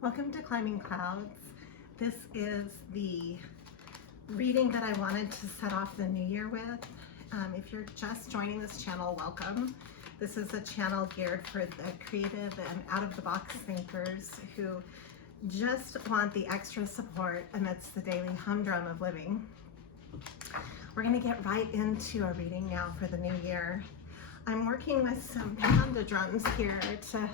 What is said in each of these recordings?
Welcome to Climbing Clouds. This is the reading that I wanted to set off the new year with. If you're just joining this channel, welcome. This is a channel geared for the creative and out-of-the-box thinkers who just want the extra support amidst the daily humdrum of living. We're going to get right into a reading now for the new year. I'm working with some panda drums here to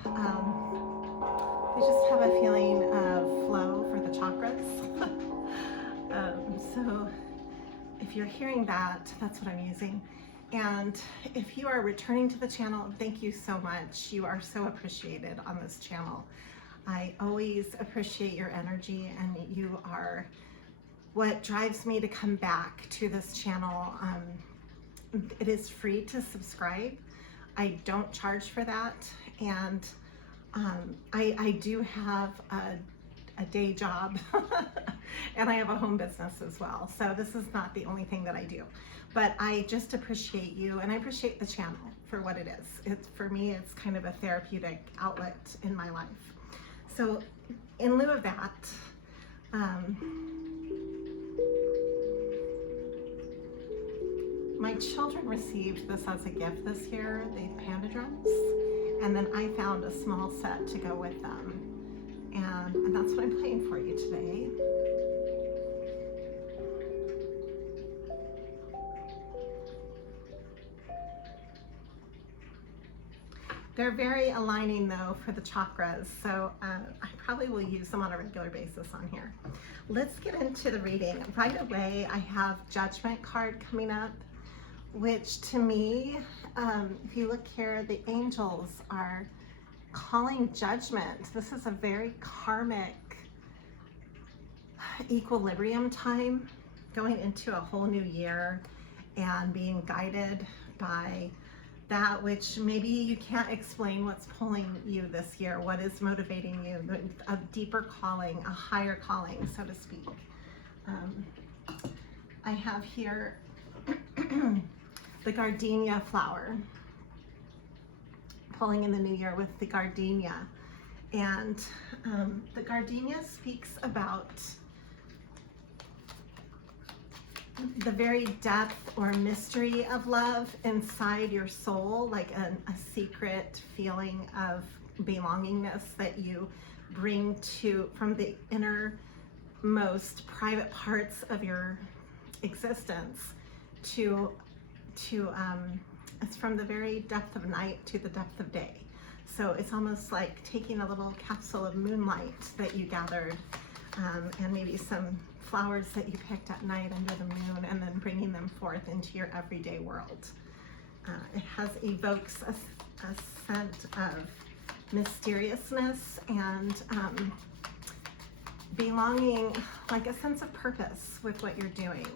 they just have a feeling of flow for the chakras. So if you're hearing that, that's what I'm using. And if you are returning to the channel, thank you so much. You are so appreciated on this channel. I always appreciate your energy, and you are what drives me to come back to this channel. It is free to subscribe. I don't charge for that, and I do have a day job and I have a home business as well. So this is not the only thing that I do, but I just appreciate you, and I appreciate the channel for what it is. It's, for me, it's kind of a therapeutic outlet in my life. So in lieu of that, my children received this as a gift this year, the panda drums, and then I found a small set to go with them, and that's what I'm playing for you today. They're very aligning though for the chakras, so I probably will use them on a regular basis on here. Let's get into the reading. Right away, I have Judgment card coming up, which to me, if you look here, the angels are calling judgment. This is a very karmic equilibrium time, going into a whole new year and being guided by that which maybe you can't explain what's pulling you this year, what is motivating you, a deeper calling, a higher calling, so to speak. I have here the Gardenia flower, pulling in the new year with the Gardenia. And the Gardenia speaks about the very depth or mystery of love inside your soul, like a secret feeling of belongingness that you bring to from the innermost private parts of your existence to it's from the very depth of night to the depth of day. So it's almost like taking a little capsule of moonlight that you gathered, and maybe some flowers that you picked at night under the moon, and then bringing them forth into your everyday world. It evokes a scent of mysteriousness and belonging, like a sense of purpose with what you're doing.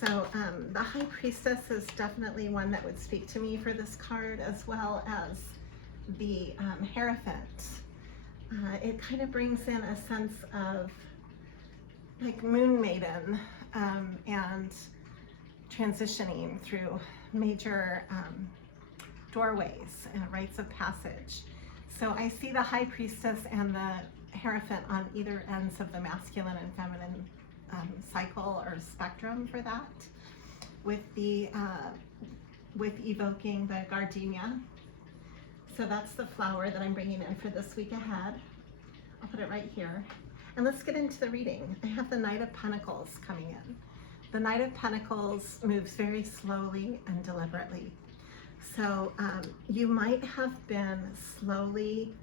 So the High Priestess is definitely one that would speak to me for this card, as well as the Hierophant. It kind of brings in a sense of like Moon Maiden, and transitioning through major doorways and rites of passage. So I see the High Priestess and the Hierophant on either ends of the masculine and feminine cycle or spectrum for that, with the with evoking the Gardenia. So that's the flower that I'm bringing in for this week ahead. I'll put it right here, and let's get into the reading. I have the Knight of Pentacles coming in. The Knight of Pentacles moves very slowly and deliberately. So you might have been slowly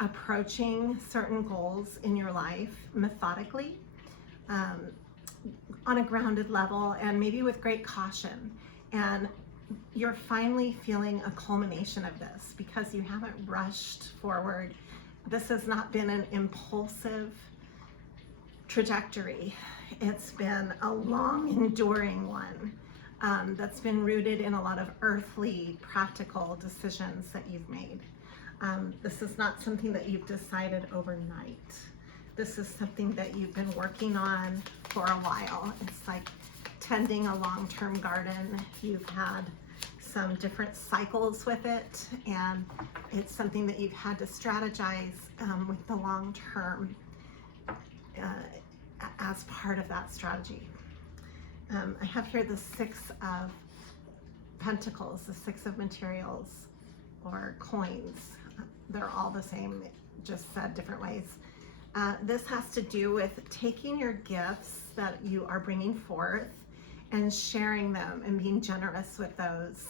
approaching certain goals in your life methodically, on a grounded level, and maybe with great caution, and you're finally feeling a culmination of this because you haven't rushed forward. This has not been an impulsive trajectory. It's been a long, enduring one that's been rooted in a lot of earthly, practical decisions that you've made. This is not something that you've decided overnight. This is something that you've been working on for a while. It's like tending a long-term garden. You've had some different cycles with it, and it's something that you've had to strategize with the long term as part of that strategy. I have here the Six of Pentacles, the Six of Materials, or coins. They're all the same, just said different ways. This has to do with taking your gifts that you are bringing forth and sharing them and being generous with those.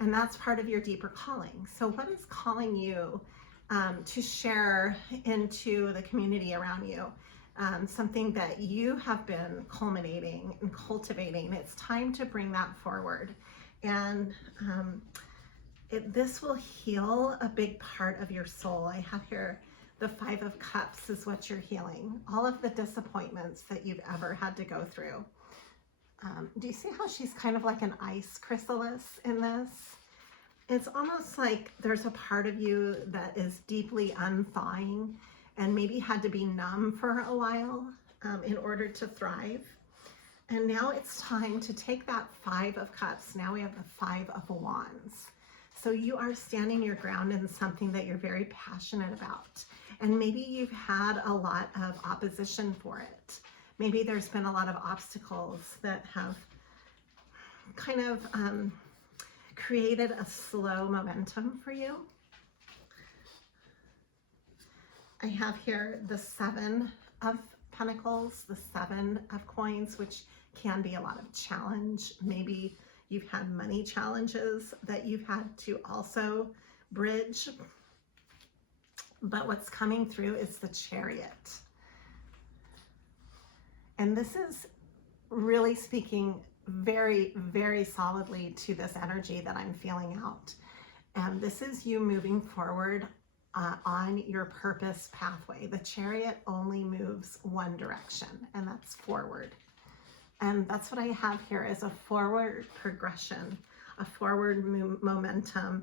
And that's part of your deeper calling. So what is calling you to share into the community around you? Something that you have been culminating and cultivating. It's time to bring that forward. And this will heal a big part of your soul. I have here the Five of Cups is what you're healing. All of the disappointments that you've ever had to go through. Do you see how she's kind of like an ice chrysalis in this? It's almost like there's a part of you that is deeply unthawing and maybe had to be numb for a while in order to thrive. And now it's time to take that Five of Cups. Now we have the Five of Wands. So you are standing your ground in something that you're very passionate about. And maybe you've had a lot of opposition for it. Maybe there's been a lot of obstacles that have kind of created a slow momentum for you. I have here the Seven of Pentacles, the Seven of Coins, which can be a lot of challenge. Maybe you've had money challenges that you've had to also bridge. But what's coming through is the Chariot. And this is really speaking very, very solidly to this energy that I'm feeling out. And this is you moving forward on your purpose pathway. The Chariot only moves one direction, and that's forward. And that's what I have here is a forward progression, a forward momentum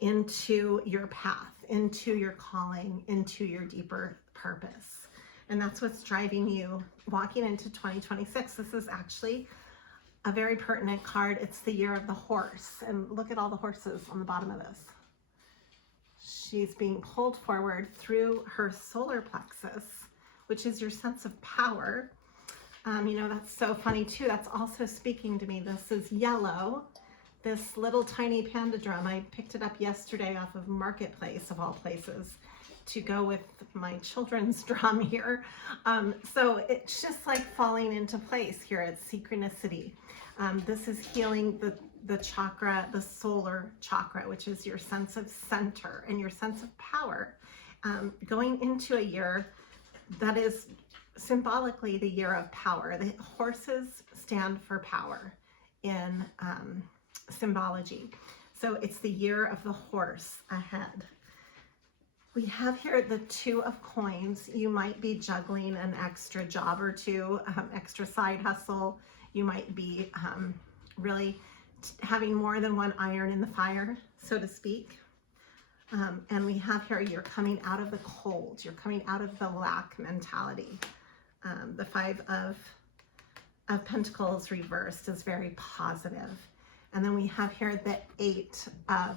into your path, into your calling, into your deeper purpose. And that's what's driving you walking into 2026. This is actually a very pertinent card. It's the year of the horse. And look at all the horses on the bottom of this. She's being pulled forward through her solar plexus, which is your sense of power. You know, that's so funny too. That's also speaking to me. This is yellow. This little tiny panda drum. I picked it up yesterday off of Marketplace, of all places, to go with my children's drum here. So it's just like falling into place here. It's synchronicity. This is healing the chakra, the solar chakra, which is your sense of center and your sense of power. Going into a year that is symbolically the year of power. The horses stand for power in symbology. So it's the year of the horse ahead. We have here the Two of Coins. You might be juggling an extra job or two, extra side hustle. You might be really having more than one iron in the fire, so to speak. And we have here, you're coming out of the cold. You're coming out of the lack mentality. The Five of Pentacles reversed is very positive. And then we have here the Eight of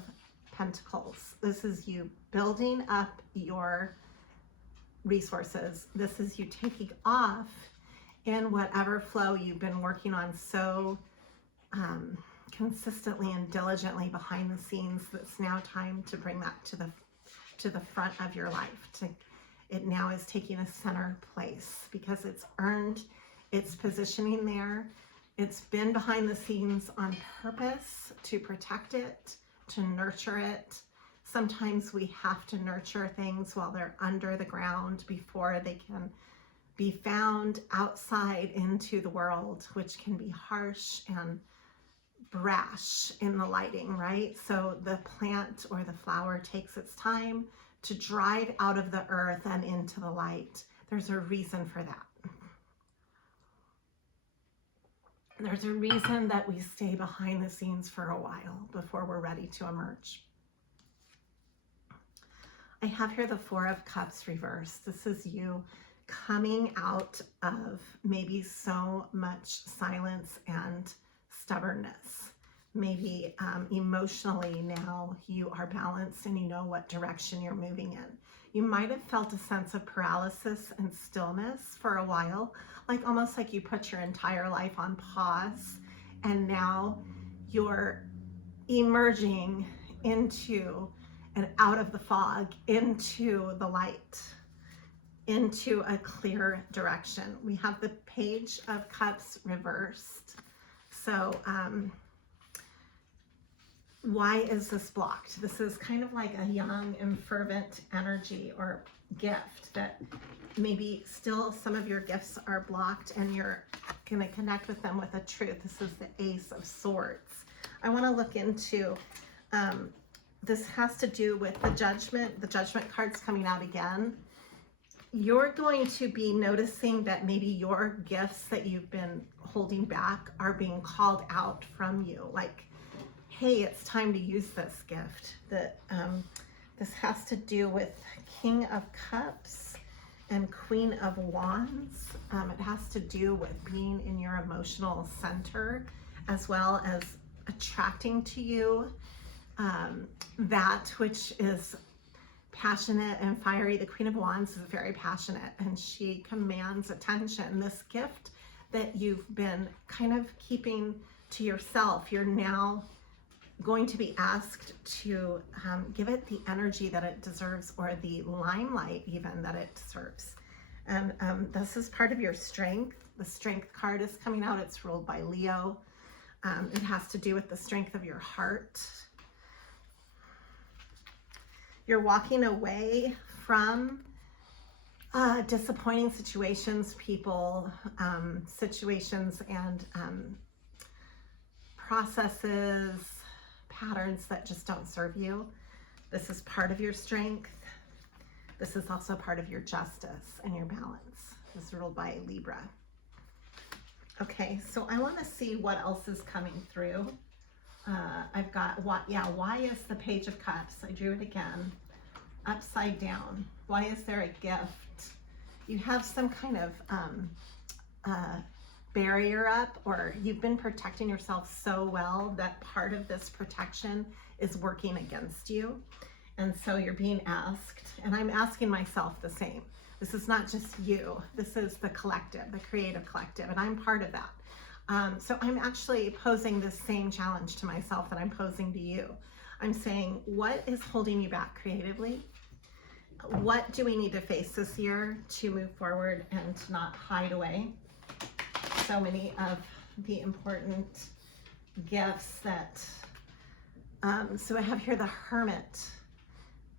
Pentacles. This is you building up your resources. This is you taking off in whatever flow you've been working on so consistently and diligently behind the scenes. That's now time to bring that to the front of your life. It now is taking a center place because it's earned its positioning there. It's been behind the scenes on purpose to protect it, to nurture it. Sometimes we have to nurture things while they're under the ground before they can be found outside into the world, which can be harsh and brash in the lighting, right? So the plant or the flower takes its time to drive out of the earth and into the light. There's a reason for that. There's a reason that we stay behind the scenes for a while before we're ready to emerge. I have here the Four of Cups reversed. This is you coming out of maybe so much silence and stubbornness. Maybe emotionally now you are balanced and you know what direction you're moving in. You might have felt a sense of paralysis and stillness for a while, like almost like you put your entire life on pause, and now you're emerging into and out of the fog, into the light, into a clear direction. We have the Page of Cups reversed. So why is this blocked? This is kind of like a young and fervent energy or gift that maybe still some of your gifts are blocked, and you're going to connect with them with a truth. This is the Ace of Swords. I want to look into, this has to do with the judgment card's coming out again. You're going to be noticing that maybe your gifts that you've been holding back are being called out from you. Like, hey, it's time to use this gift. This has to do with King of Cups and Queen of Wands. It has to do with being in your emotional center, as well as attracting to you that which is passionate and fiery. The Queen of Wands is very passionate, and she commands attention. This gift that you've been kind of keeping to yourself, you're now going to be asked to give it the energy that it deserves, or the limelight even that it deserves. And this is part of your strength. The Strength card is coming out. It's ruled by Leo. It has to do with the strength of your heart. You're walking away from disappointing situations, people, situations, and processes, patterns that just don't serve you. This is part of your strength. This is also part of your justice and your balance. This is ruled by Libra. Okay, so I want to see what else is coming through. I've got, why is the Page of Cups? I drew it again, upside down. Why is there a gift? You have some kind of barrier up, or you've been protecting yourself so well that part of this protection is working against you. And so you're being asked, and I'm asking myself the same. This is not just you. This is the collective, the creative collective, and I'm part of that. So I'm actually posing this same challenge to myself that I'm posing to you. I'm saying, what is holding you back creatively? What do we need to face this year to move forward and to not hide away? So many of the important gifts that, so I have here the Hermit.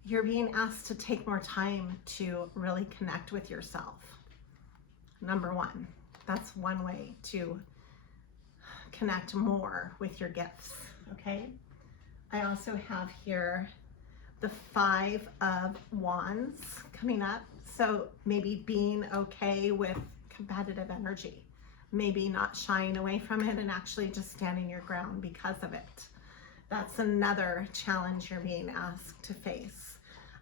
You're being asked to take more time to really connect with yourself. Number one, that's one way to connect more with your gifts, okay? I also have here the Five of Wands coming up. So maybe being okay with competitive energy, maybe not shying away from it and actually just standing your ground because of it. That's another challenge you're being asked to face.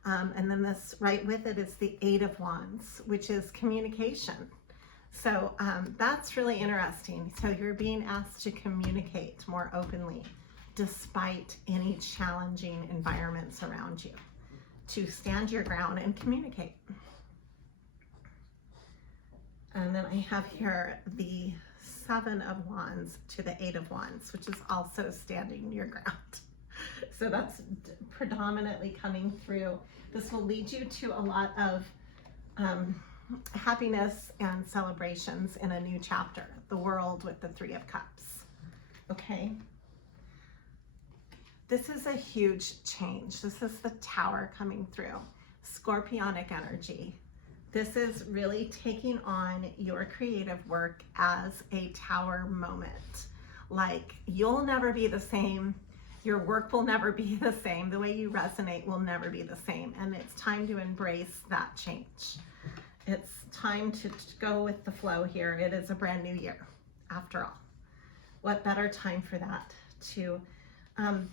And then this right with it is the Eight of Wands, which is communication. So that's really interesting. So you're being asked to communicate more openly despite any challenging environments around you, to stand your ground and communicate. And then I have here the Seven of Wands to the Eight of Wands, which is also standing your ground. So that's predominantly coming through. This will lead you to a lot of happiness and celebrations in a new chapter, the World with the Three of Cups. Okay. This is a huge change. This is the Tower coming through. Scorpionic energy. This is really taking on your creative work as a tower moment. Like, you'll never be the same. Your work will never be the same. The way you resonate will never be the same. And it's time to embrace that change. It's time to go with the flow here. It is a brand new year, after all. What better time for that to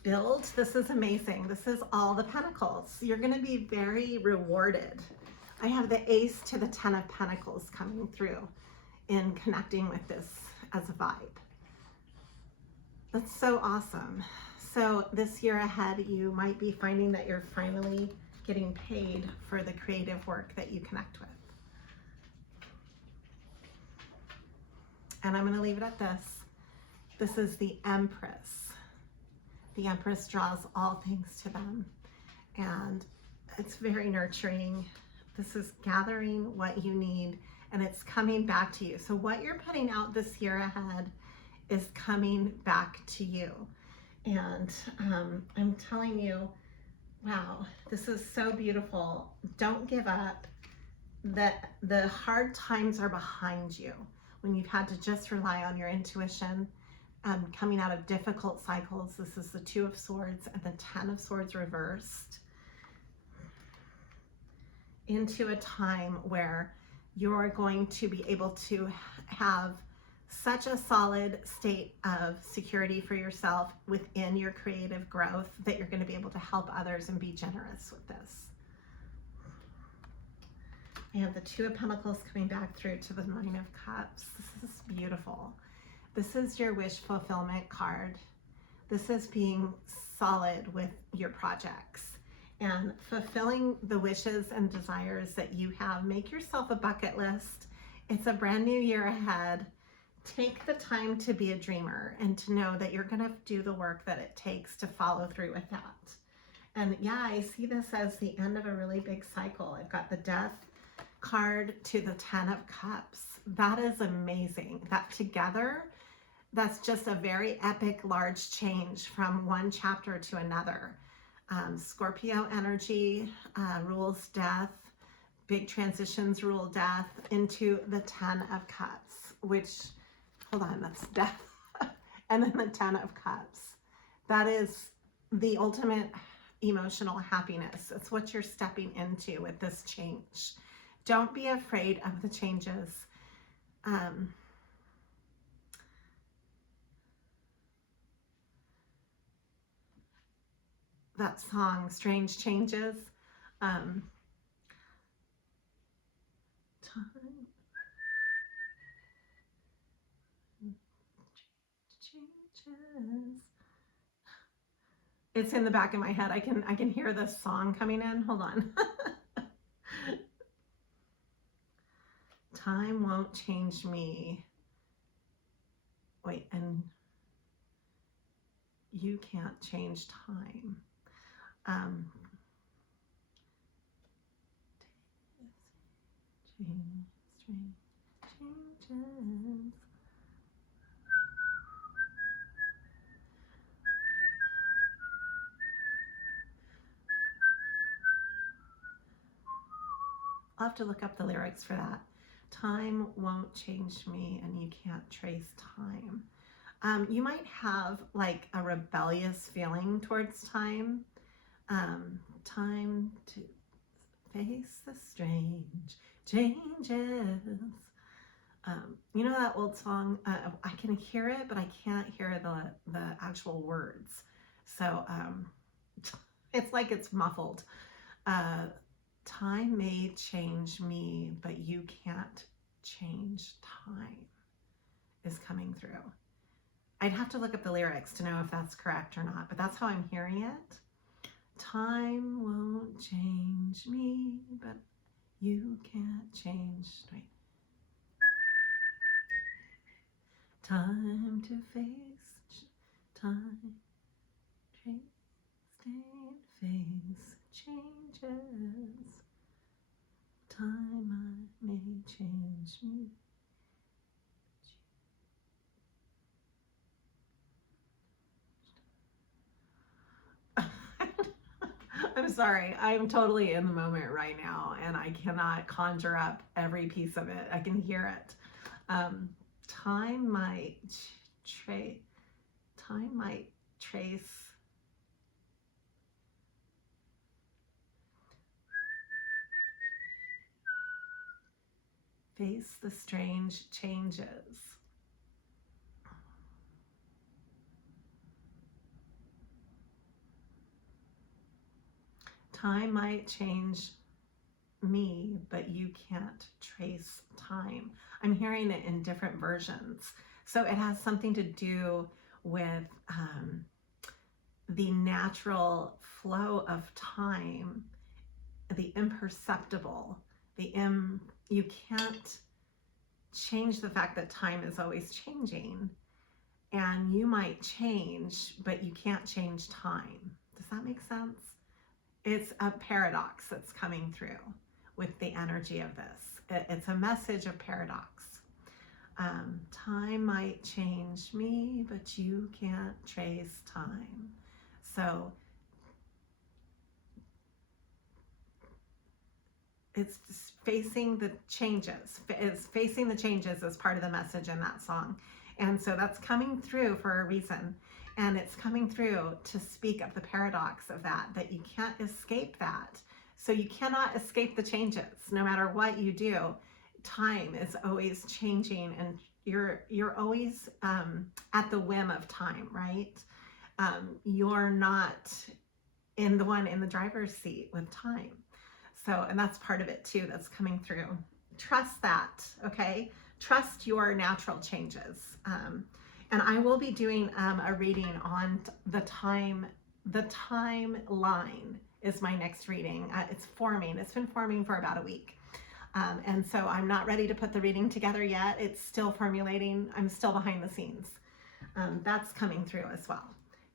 build? This is amazing. This is all the Pentacles. You're going to be very rewarded. I have the Ace to the Ten of Pentacles coming through in connecting with this as a vibe. That's so awesome. So this year ahead, you might be finding that you're finally getting paid for the creative work that you connect with. And I'm going to leave it at this. This is the Empress. The Empress draws all things to them, and it's very nurturing. This is gathering what you need, and it's coming back to you. So what you're putting out this year ahead is coming back to you. And I'm telling you, wow, this is so beautiful. Don't give up. The hard times are behind you. When you've had to just rely on your intuition, coming out of difficult cycles. This is the Two of Swords and the Ten of Swords reversed, into a time where you're going to be able to have such a solid state of security for yourself within your creative growth that you're going to be able to help others and be generous with this. And the Two of Pentacles coming back through to the Nine of Cups. This is beautiful. This is your wish fulfillment card. This is being solid with your projects and fulfilling the wishes and desires that you have. Make yourself a bucket list. It's a brand new year ahead. Take the time to be a dreamer and to know that you're going to do the work that it takes to follow through with that. And yeah, I see this as the end of a really big cycle. I've got the Death card to the Ten of Cups. That is amazing. That together, that's just a very epic, large change from one chapter to another. Scorpio energy rules death. Big transitions rule death into the Ten of Cups, which, hold on, that's death. And then the Ten of Cups. That is the ultimate emotional happiness. It's what you're stepping into with this change. Don't be afraid of the changes. That song, Strange Changes. Time changes. It's in the back of my head. I can hear this song coming in. Hold on. Time won't change me. Wait, and you can't change time. Changes. I'll have to look up the lyrics for that. Time won't change me and you can't trace time. You might have like a rebellious feeling towards time. Time to face the strange changes. You know that old song? I can hear it, but I can't hear the actual words. So it's like it's muffled. Time may change me, but you can't change time is coming through. I'd have to look up the lyrics to know if that's correct or not, but that's how I'm hearing it. Time won't change me, but you can't change. Wait. Time to face time, stand face changes. Time may change me. I'm sorry, I'm totally in the moment right now and I cannot conjure up every piece of it. I can hear it. Time might trace face the strange changes. Time might change me, but you can't trace time. I'm hearing it in different versions. So it has something to do with the natural flow of time the imperceptible, you can't change the fact that time is always changing, and you might change, but you can't change time. Does that make sense? It's a paradox that's coming through with the energy of this. It's a message of paradox. Time might change me, but you can't trace time. So it's just facing the changes. It's facing the changes as part of the message in that song. And so that's coming through for a reason. And it's coming through to speak of the paradox of that you can't escape that. So you cannot escape the changes. No matter what you do, time is always changing, and you're always at the whim of time, right? You're not in the driver's seat with time. So, and that's part of it too, that's coming through. Trust that, okay? Trust your natural changes. And I will be doing a reading on the timeline is my next reading. It's been forming for about a week. And so I'm not ready to put the reading together yet. It's still formulating. I'm still behind the scenes. That's coming through as well.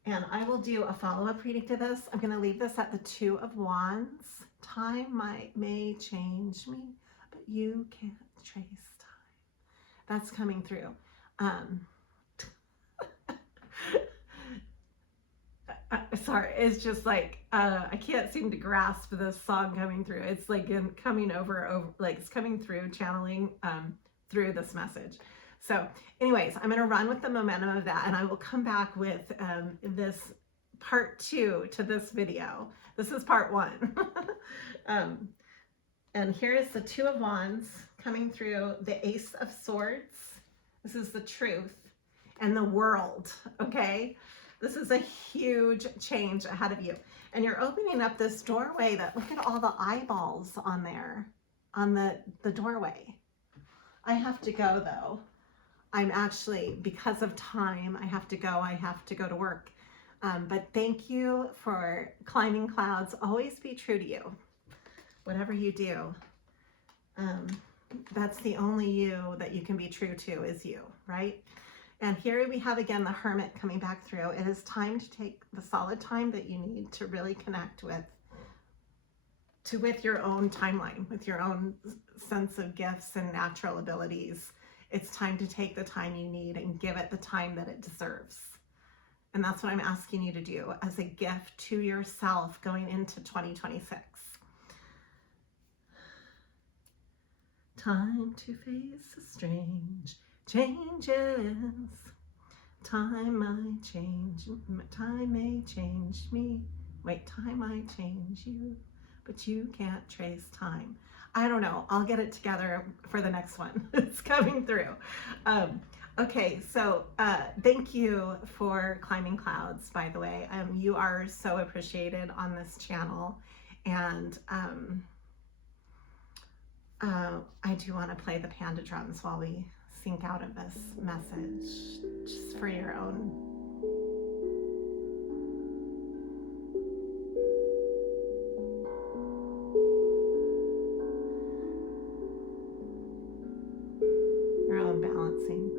And I will do a follow-up reading to this. I'm going to leave this at the 2 of Wands. Time may change me, but you can't trace time. That's coming through. Sorry, it's just like I can't seem to grasp this song coming through. It's like coming over like it's coming through, channeling through this message. So anyways, I'm going to run with the momentum of that, and I will come back with this part 2 to this video. This is part 1. And here is the 2 of Wands coming through, the Ace of Swords. This is the truth and the world, okay? This is a huge change ahead of you. And you're opening up this doorway that, look at all the eyeballs on there, on the doorway. I have to go though. I'm actually, because of time, I have to go to work. But thank you for climbing clouds. Always be true to you. Whatever you do, that's the only you that you can be true to is you, right? And here we have again the Hermit coming back through. It is time to take the solid time that you need to really connect with your own timeline, with your own sense of gifts and natural abilities. It's time to take the time you need and give it the time that it deserves. And that's what I'm asking you to do as a gift to yourself going into 2026. Time to face the strange changes. Time may change me. Wait, time might change you, but you can't trace time. I don't know. I'll get it together for the next one. It's coming through. Okay, so thank you for climbing clouds, by the way. You are so appreciated on this channel. And I do want to play the panda drums while we sync out of this message, just for your own. Your own balancing.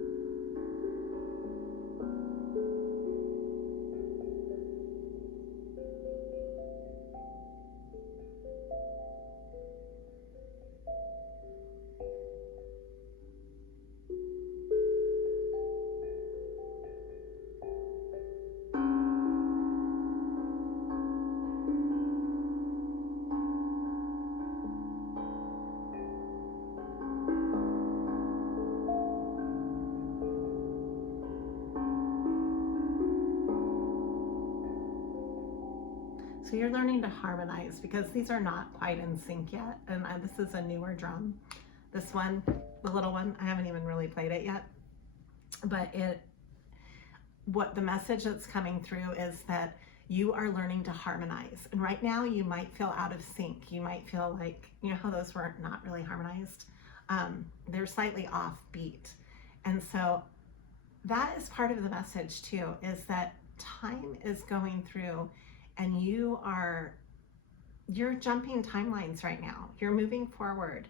So you're learning to harmonize because these are not quite in sync yet. And this is a newer drum. This one, the little one, I haven't even really played it yet. But what the message that's coming through is that you are learning to harmonize. And right now you might feel out of sync. You might feel like, you know how those were not really harmonized? They're slightly off beat. And so that is part of the message too, is that time is going through and you are you're jumping timelines right now. You're moving forward,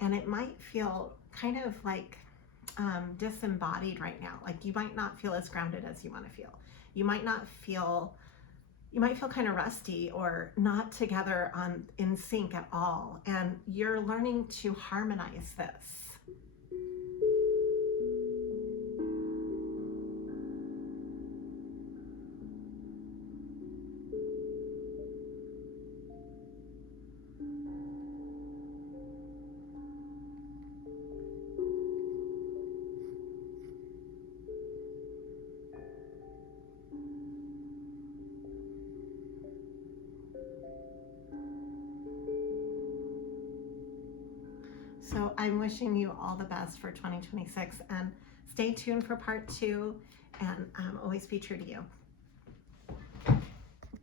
and it might feel kind of like disembodied right now. Like you might not feel as grounded as you want to feel. You might feel kind of rusty or not together in sync at all. And you're learning to harmonize this. So I'm wishing you all the best for 2026, and stay tuned for part 2, and always be true to you.